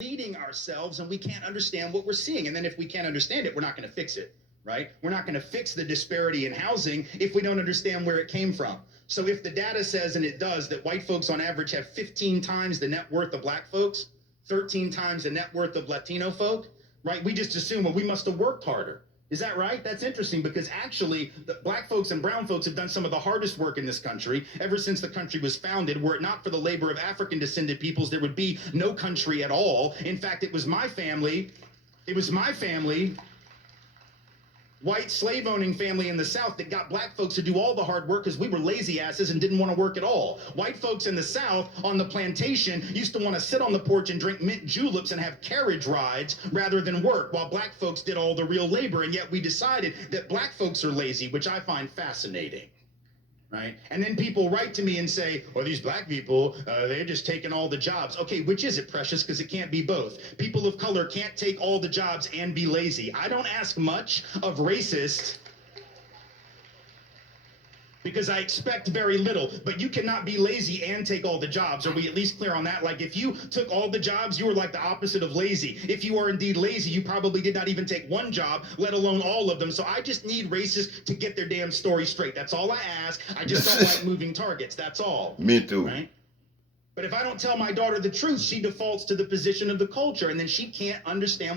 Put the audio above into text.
leading ourselves and we can't understand what we're seeing. And then if we can't understand it, we're not going to fix it, right? We're not going to fix the disparity in housing if we don't understand where it came from. So if the data says, and it does, that white folks on average have 15 times the net worth of black folks, 13 times the net worth of Latino folk, right? We just assume, well, we must have worked harder. Is that right? That's interesting, because actually the black folks and brown folks have done some of the hardest work in this country ever since the country was founded. Were it not for the labor of African descended peoples, there would be no country at all. In fact, it was my family, white slave-owning family in the South, that got black folks to do all the hard work because we were lazy asses and didn't want to work at all. White folks in the South on the plantation used to want to sit on the porch and drink mint juleps and have carriage rides rather than work, while black folks did all the real labor. And yet we decided that black folks are lazy, which I find fascinating. Right? And then people write to me and say, well, these black people, they're just taking all the jobs. Okay, which is it, precious? Because it can't be both. People of color can't take all the jobs and be lazy. I don't ask much of racists because I expect very little, but you cannot be lazy and take all the jobs. Are we at least clear on that? Like, if you took all the jobs, you were like the opposite of lazy. If you are indeed lazy, you probably did not even take one job, let alone all of them. So I just need racists to get their damn story straight. That's all I ask. I just don't like moving targets. That's all. Me too. Right? But if I don't tell my daughter the truth, she defaults to the position of the culture, and then she can't understand what